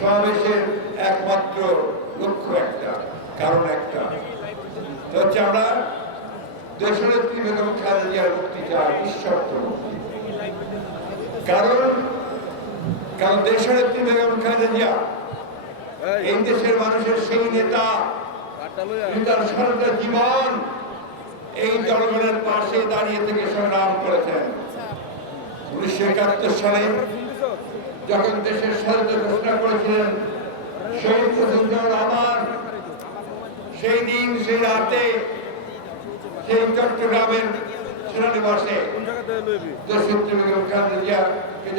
সমাবেশের একমাত্র লক্ষ্য একটা কারণ একটা। হচ্ছে আমরা দেশনেত্রী বেগম খালেদা জিয়ার মুক্তি চাই নিঃশর্ত মুক্তি। কারণ কারণ দেশনেত্রী বেগম খালেদা জিয়া এই দেশের মানুষের সেই নেতা তার সারাটা জীবন এই জনগণের পাশে দাঁড়িয়ে থেকে সংগ্রাম করেছেন। উনিশশো একাত্তর সালে যখন দেশের স্বাধীনতা ঘোষণা করেছিলেন শহীদ প্রেসিডেন্ট রহমান সেই দিন সেই রাতে সেই চট্টগ্রামের সেনানিবাসে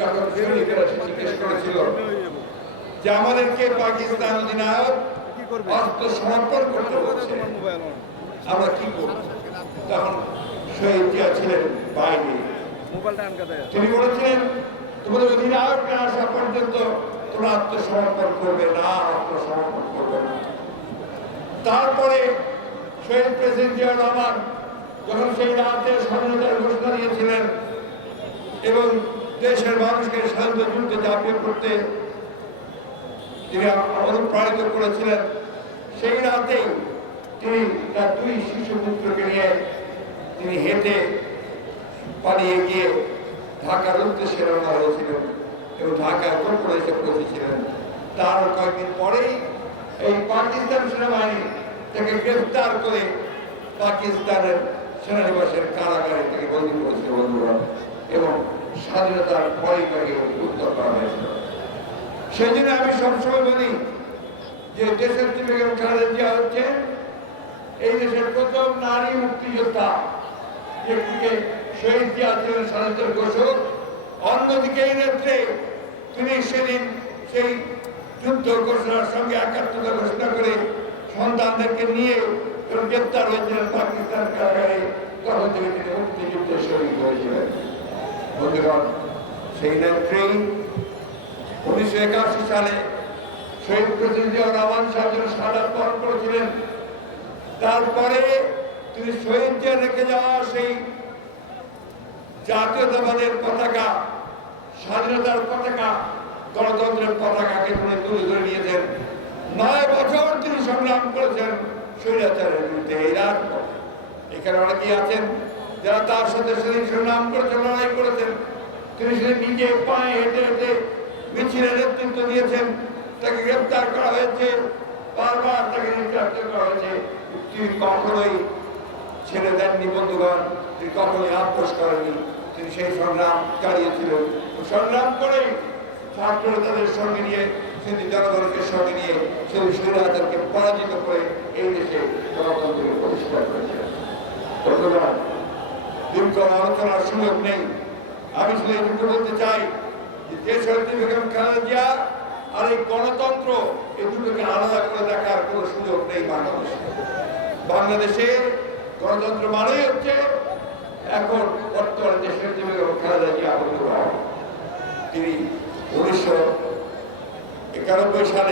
যখন সৈনিকেরা জিজ্ঞেস করেছিল যে আমাদেরকে পাকিস্তান অধিনায়ক অস্ত্র সমর্পণ করতে বলছে। আমরা কি করব? তখন শহীদ জিয়া ছিলেন বাইরে। তিনি বলেছিলেন তোমাদের অধিনায়ক না আসা পর্যন্ত তোমরা আত্মসমর্পণ করবে না, আত্মসমর্পণ করবে না। তারপরে শহীদ প্রেসিডেন্ট জিয়া রহমান যখন সেই রাজ্যের স্বাধীনতার ঘোষণা দিয়েছিলেন এবং দেশের মানুষকে স্বাধীনতা যুদ্ধে ঝাঁপিয়ে পড়তে তিনি অনুপ্রাণিত করেছিলেন, সেই রাতেই তিনি তার দুই শিশু পুত্রকে নিয়ে তিনি হেঁটে পালিয়ে গিয়ে ঢাকার উদ্দেশ্যে রওনা হয়েছিলেন এবং ঢাকায় গোপনে এসে পৌঁছেছিলেন তার কয়েকদিন পরেই এই পাকিস্তান সেনাবাহিনী তাকে গ্রেফতার করে পাকিস্তানের সেনানিবাসের কারাগারে তাকে বন্দী করেছিল বন্ধুরা এবং স্বাধীনতার পরেই তাকে উত্তর করা হয়েছিল। সেই জন্য আমি সবসময় বলি যে দেশের বেগম খালেদা জিয়া হচ্ছে, এই দেশের প্রথম নারী মুক্তিযোদ্ধা একদিকে শহীদ জিয়া ছিলেন ঘোষক, অন্যদিকে এই নেত্রে তিনি সেদিন সেই যুদ্ধ ঘোষণার সঙ্গে একাত্মতা ঘোষণা করে সন্তানদেরকে নিয়ে এবং গ্রেপ্তার হয়েছিলেন পাকিস্তান কারাগারে। তখন থেকে তিনি মুক্তিযুদ্ধে শহীদ হয়েছিলেন। বন্ধুগণ, সেই নেত্রেই উনিশশো একাশি সালে শহীদ জিয়া রহমান সাহেব সাদা বরণ করেছিলেন। তারপরে তিনি শহীদ রেখে যাওয়া সেই জাতীয়তাবাদের পতাকা, স্বাধীনতার পতাকা, গণতন্ত্রের পতাকাকে তিনি তুলে ধরে নিয়েছেন। নয় বছর তিনি সংগ্রাম করেছেন স্বৈরাচারের বিরুদ্ধে এই রাজপথ। এখানে অনেকেই আছেন যারা তার সাথে সেদিন সংগ্রাম করেছেন, লড়াই করেছেন। তিনি সেদিন নিজে পায়ে হেঁটে হেঁটে মিছিলের নেতৃত্ব দিয়েছেন। তাকে গ্রেপ্তার করা হয়েছে, বারবার তাকে গ্রেপ্তার করা হয়েছে। তিনি কখনোই ছেড়ে দেননি বন্ধুগণ তিনি কখনোই আপোষ করেননি তিনি সেই সংগ্রাম চালিয়েছিলেন সংগ্রাম করে ছাত্র তাদের সঙ্গে নিয়ে সেদিন জনগণকে সঙ্গে নিয়ে সেই স্বৈরাচারকে পরাজিত করে এই দেশে গণতন্ত্রকে করেছিলেন বন্ধুগণ দীর্ঘ আলোচনার সুযোগ নেই। আমি শুধু এটুকু বলতে চাই যে শহীদ বেগম খালেদা আর এই গণতন্ত্র এই আলাদা করে দেখার কোনো সুযোগ নেই বাংলাদেশে। বাংলাদেশে গণতন্ত্র মানেই হচ্ছে এখন বর্তমানে দেশের রক্ষা খালেদা জিয়া বন্ধুরা তিনি উনিশশো একানব্বই সালে